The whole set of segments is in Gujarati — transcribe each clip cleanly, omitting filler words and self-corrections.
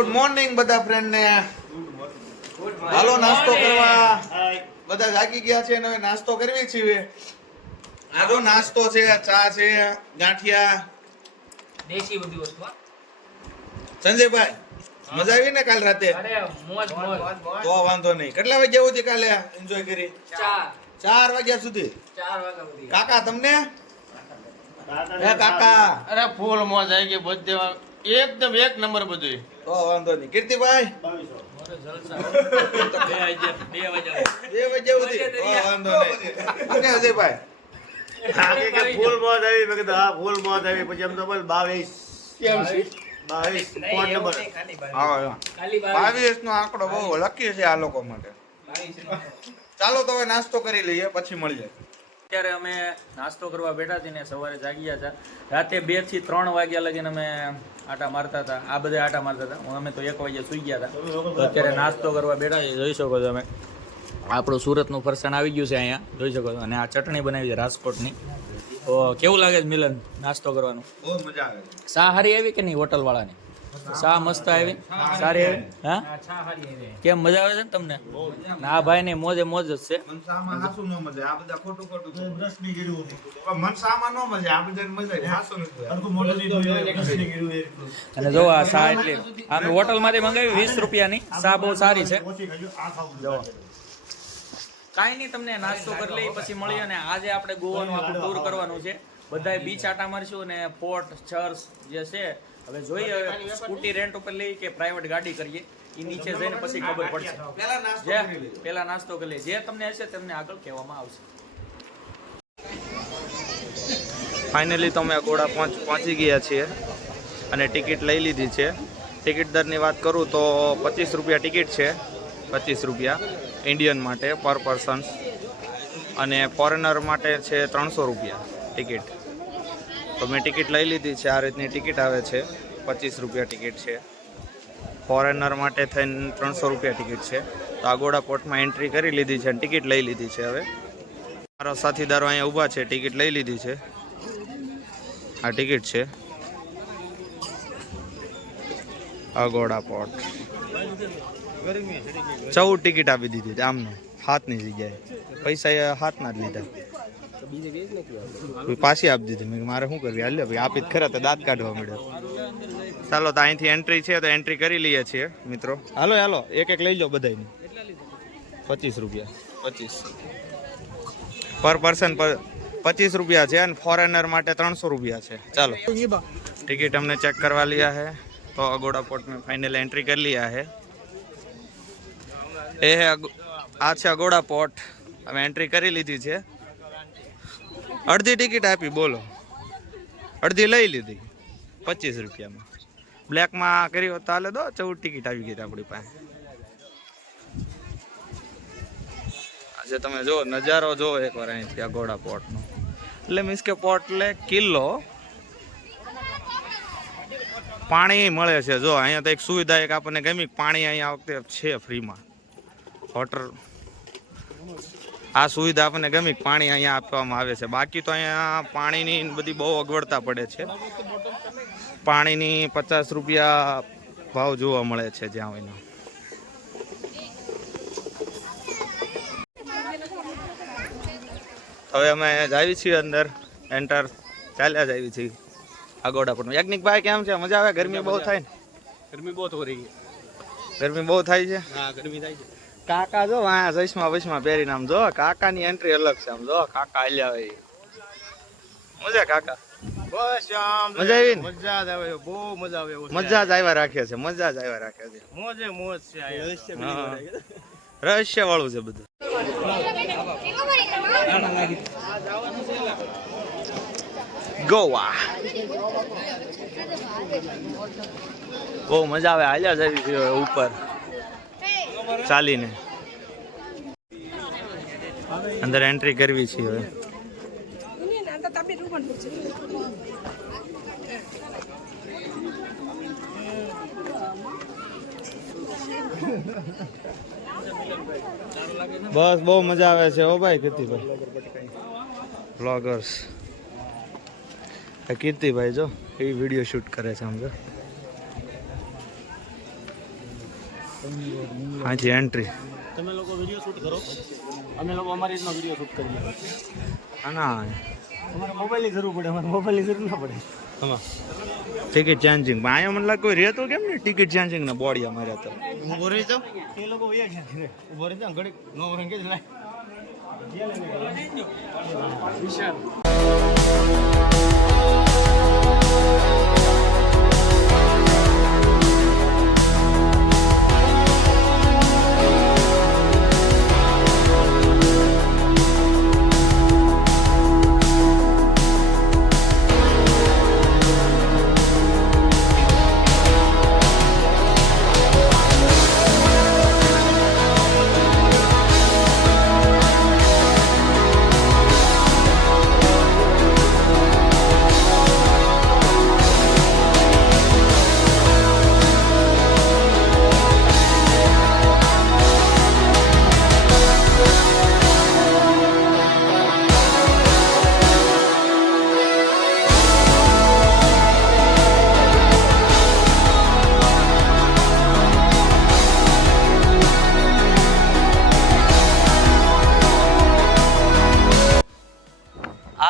ગુડ મોર્નિંગ બધા ફ્રેન્ડ ને. હાલો નાસ્તો કરવા. બધા જાગી ગયા છે અને નાસ્તો કરવી છીએ. આનો નાસ્તો છે, ચા છે, ગાંઠિયા, દેશી બધી વસ્તુ. સંજયભાઈ મજા આવી ને કાલ રાતે? અરે મોજ મોજ. તો વાંધો નહીં. કેટલા વાગ્યા સુધી કાલે એન્જોય કરી? 4 વાગ્યા સુધી. 4 વાગ્યા સુધી. કાકા તમને? એ કાકા અરે ફૂલ મોજ આવી ગઈ બધે, એકદમ એક નંબર બધું. તો વાંધો નહીં. કીર્તિભાઈ 2 વાગ્યા. 2 વાગ્યા સુધી. તો વાંધો નહીં. અને અજયભાઈ ફૂલ મોજ આવી. મેં કીધું હા ફૂલ મોજ આવી. પછી એમ તો બોલ 22 કેમ છે? 22 ફોન નંબર. હા, ખાલી 22 નો આંકડો બહુ લકી છે આ લોકો માટે. ચાલો તો હવે નાસ્તો કરી લઈએ, પછી મળીએ. અત્યારે અમે નાસ્તો કરવા બેઠા છીએ ને સવારે જાગ્યા હતા. રાતે 2 થી 3 વાગ્યા લગીને અમે આટા મારતા હતા. આ બધા આટા મારતા હતા. અમે તો 1 વાગ્યા સુઈ ગયા હતા. તો અત્યારે નાસ્તો કરવા બેઠા છીએ. જોઈ શકો છો તમે, આપણું સુરતનું ફરસાણ આવી ગયું છે અહીંયા, જોઈ શકો છો. અને આ ચટણી બનાવી છે રાજકોટની. તો કેવું લાગે છે મિલન નાસ્તો કરવાનું? બહુ મજા આવે છે. ચા હારી આવી કે નહીં હોટલવાળાની? ચા મસ્ત આવી, સારી આવી. હા, કેમ મજા આવે છે ને તમને? ના ભાઈ ને મોજે મોજ જ છે. મનસામાં હાસુ નો મજા. આ બધા ખોટું ખોટું બ્રશ ની ગીરું હતી. મનસામાં નો મજા. આ બધા મજા છે. હાસુ નથી. અને જો આ ચા એટલે આમ હોટલમાંથી મંગાવી 20 રૂપિયાની ચા, બહુ સારી છે. જો કાંઈ નહીં, તમને નાસ્તો કરી લઈ પછી મળીએ. અને આજે આપણે ગોવાનું આખું ટૂર કરવાનું છે. બધાએ બીચ આટા મારશું અને ફોર્ટ ચર્ચ જે છે. હવે જોઈએ હવે સ્કૂટી રેન્ટ ઉપર લઈ કે પ્રાઇવેટ ગાડી કરીએ, એ નીચે જઈને પછી ખબર પડશે. પહેલા નાસ્તો કરી લઈએ. જે તમને હશે તમને આગળ કહેવામાં આવશે. ફાઇનલી તો અમે અગોડા પહોંચી ગયા છીએ અને ટિકિટ લઈ લીધી છે. ટિકિટ દરની વાત કરું તો 25 રૂપિયા ટિકિટ છે. 25 રૂપિયા ઇન્ડિયન માટે પર પર્સન, અને ફોરેનર માટે છે 300 રૂપિયા ટિકિટ. તો મેં ટિકિટ લઈ લીધી છે. આ રીતની ટિકિટ આવે છે. 25 રૂપિયા ટિકિટ છે. ફોરેનર માટે થઈને 300 રૂપિયા ટિકિટ છે. તો આગોડા પોર્ટમાં એન્ટ્રી કરી લીધી છે અને ટિકિટ લઈ લીધી છે. હવે મારા સાથીદારો અહીંયા ઊભા છે, ટિકિટ લઈ લીધી છે. આ ટિકિટ છે આગોડા પોર્ટ. 14 ટિકિટ આપી દીધી હતી આમનો, હાથની જગ્યાએ. પૈસા હાથના જ લીધા, પાછી આપી દીધી. મેં મારે શું કરવી, હાલ્યો ભાઈ આપી જ ખરા, તો દાંત કાઢવા મળ્યો. ચાલો તો અહીંથી એન્ટ્રી છે, તો એન્ટ્રી કરી લઈએ છીએ મિત્રો. હાલો હાલો એક એક લઈ લો બધાની. 25 રૂપિયા 25 પર પર્સન, 25 રૂપિયા છે. અને ફોરેનર માટે 300 રૂપિયા છે. ચાલો ટિકિટ हमने चेक करवा लिया है, तो अगोड़ा पोर्ट में फाइनल एंट्री कर लिया है. ये है आज से अगोड़ा पोर्ट. અમે એન્ટ્રી કરી લીધી છે. અડધી ટિકિટ આપી, બોલો અડધી લઈ લીધી 25 રૂપિયામાં. બ્લેકમાં કરી હોત હાલે તો 14 ટિકિટ આવી ગઈ આપણી પાસે. આજે તમે જો નજારો જો એકવાર અહીંથી અગોડા પોર્ટનો. એટલે મીન્સ કે પોર્ટ એટલે કિલ્લો. પાણી મળે છે. જો અહીંયા તો એક સુવિધા એક આપણને ગમી, પાણી અહીંયા વખતે છે ફ્રીમાં. વોટર આ સુવિધા આપણને ગમી, પાણી અહીંયા આપવામાં આવે છે. બાકી તો અહીંયા પાણીની બધી બહુ અગવડતા પડે છે. પાણીની 50 રૂપિયા ભાવ જોવા મળે છે જ્યાં હોય. હવે અમે જાવી છીએ અંદર, એન્ટર ચાલ્યા જ આવી છીએ આગોડા પર. યાજ્ઞિકભાઈ કેમ છે? મજા આવે? ગરમી બહુ થાય ને? ગરમી બહુ થઈ રહી. ગરમી બહુ થાય છે. હા ગરમી થાય છે. કાકા જો આ ચશ્મા પહેરીને આમ જો, કાકાની એન્ટ્રી અલગ છે. આમ જો કાકા હાલ્યા હોય. મજા કાકા? બસ આમ મજા આવી ને? મજા જ આવે, બહુ મજા આવે. મજા જ આવ્યા રાખે છે, મજા જ આવ્યા રાખે છે. મોજે મોજ છે. રહસ્ય વાળું છે બધું. ગોવા બહુ મજા આવે. હાલ્યા જ આવી છે ઉપર ચાલીને. અંદર એન્ટ્રી કરવી છે હવે. બસ બહુ મજા આવે છે. ઓ ભાઈ કીર્તિભાઈ બ્લોગર્સ, કીર્તિભાઈ જો એ વિડીયો શૂટ કરે છે. આમ જો હાજી એન્ટ્રી. તમે લોકો વિડીયો શૂટ કરો, અમે લોકો અમારી રીતનો વિડીયો શૂટ કરીએ. ના તમારે મોબાઈલની જરૂર પડે, અમારે મોબાઈલની જરૂર ના પડે. આમાં ટિકિટ ચેન્જિંગ અહીંયા મને લાગે કોઈ રહેતો કેમ ને ટિકિટ ચેન્જિંગ ને બોડી અમારે તો ઊભો રહી જાવ, એ લોકો વયા ગયા છે. ઊભો રહી જાવ ઘડીક નો કે લાય.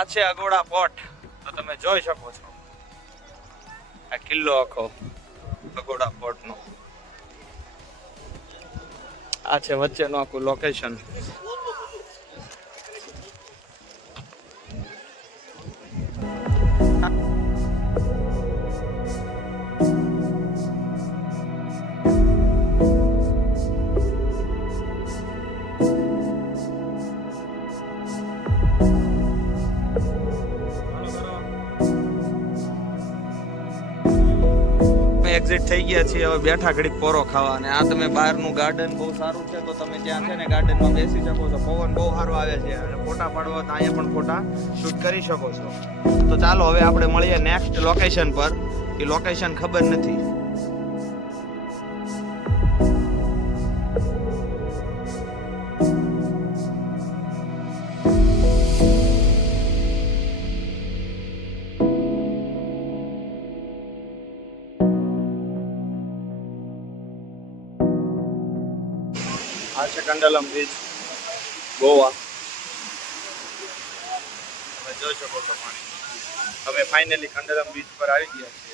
આ છે અગોડા પોર્ટ, તો તમે જોઈ શકો છો આ કિલ્લો આખો અગોડા પોર્ટનો. આ છે વચ્ચેનું આખું લોકેશન. એક્ઝિટ થઈ ગયા છીએ, હવે બેઠા ઘડીક પોરો ખાવા. અને આ તમે બહારનું ગાર્ડન બહુ સારું છે, તો તમે ત્યાં છે ને ગાર્ડનમાં બેસી શકો છો. પવન બહુ સારો આવે છે અને ફોટા પાડવા તો અહીંયા પણ ફોટા શૂટ કરી શકો છો. તો ચાલો હવે આપણે મળીએ નેક્સ્ટ લોકેશન પર. એ લોકેશન ખબર નથી. આ છે કંડલમ બીચ, ગોવા. તમે જોઈ શકો છો પાણી. હવે ફાઇનલી કંડલમ બીચ પર આવી ગયા છીએ.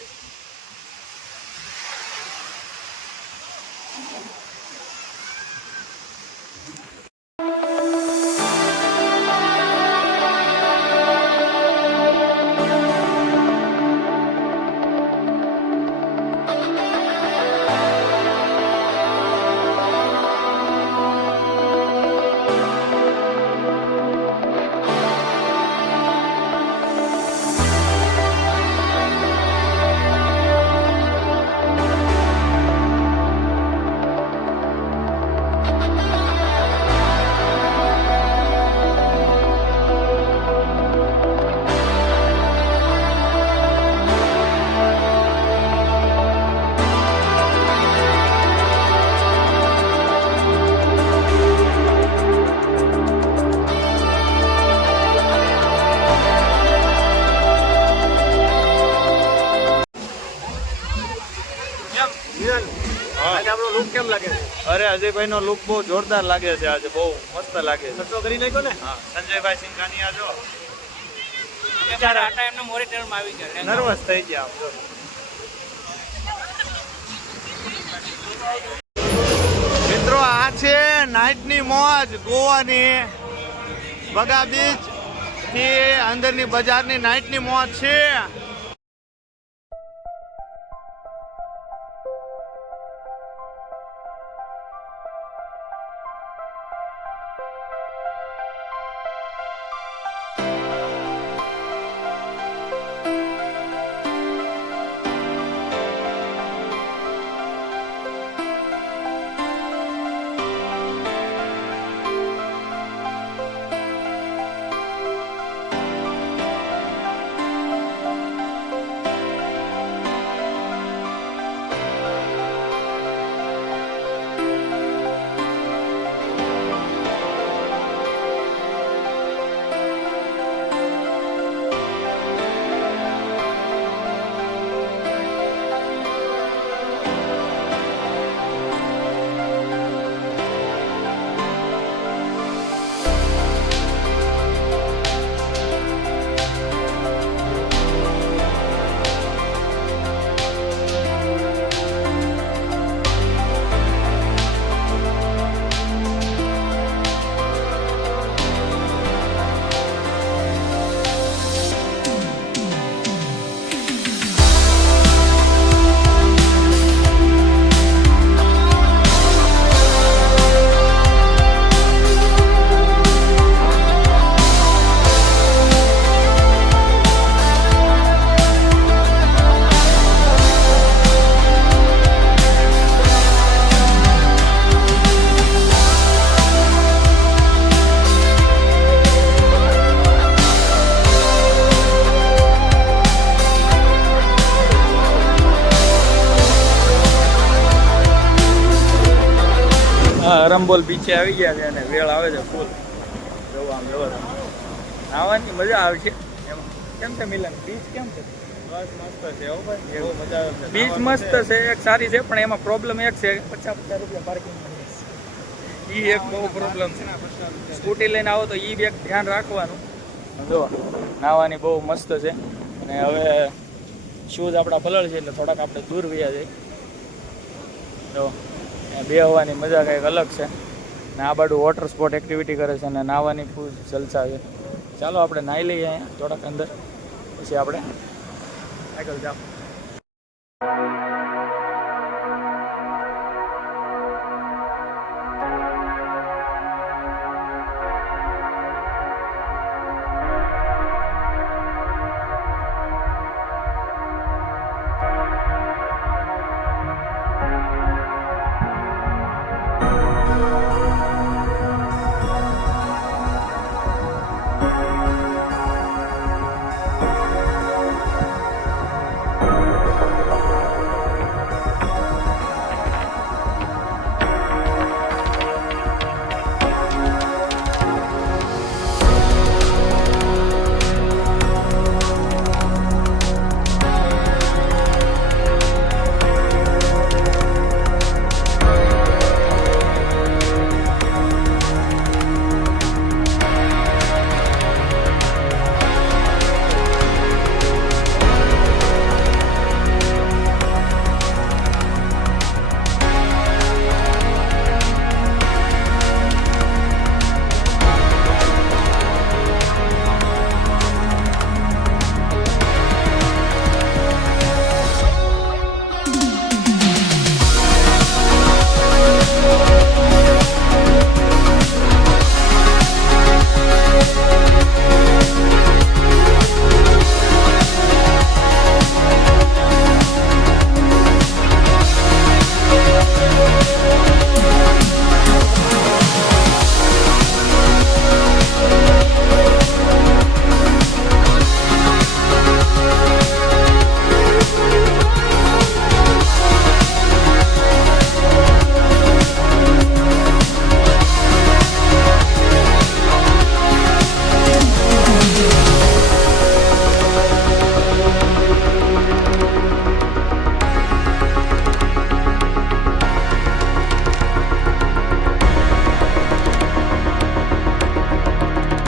આજે આપણો લુક કેમ લાગે છે? અરે અજયભાઈ નો લુક બહુ જોરદાર લાગે છે આજે, બહુ મસ્ત લાગે છે. ખર્ચો કરી નાખ્યો ને? હા, સંજયભાઈ સિંઘાનિયા જો ત્યારે આ ટાઈમ મોનિટરમાં આવી ગયા. નર્વસ થઈ ગયા આમ જો. મિત્રો આ છે નાઇટની મોજ ગોવાની. બગા બીચ થી અંદરની બજારની નાઇટની મોજ છે. અરંબોલ બીચે આવી ગયા છે અને વેળ આવે છે ફૂલ જવું આમ વ્યવસ્થા નાહવાની મજા આવે છે એમાં. કેમ છે મિલન બીચ કેમ છે? બસ મસ્ત છે હો ભાઈ બહુ મજા આવે બીચ મસ્ત છે એક સારી છે પણ એમાં પ્રોબ્લેમ એક છે 50 રૂપિયા પાર્કિંગ એ એક બહુ પ્રોબ્લેમ છે. સ્કૂટી લઈને આવો તો એ એક ધ્યાન રાખવાનું. જો નાહવાની બહુ મસ્ત છે અને હવે શૂઝ આપણા પલળ છે એટલે થોડાક આપણે દૂર વયા જઈએ. જો બે હવાની મજા કંઈક અલગ છે ને આ બાજુ વોટર સ્પોર્ટ એક્ટિવિટી કરે છે અને નાહવાની ફૂલ જલસા છે. ચાલો આપણે નાહી લઈએ અહીંયા થોડાક અંદર પછી આપણે આગળ જાઓ.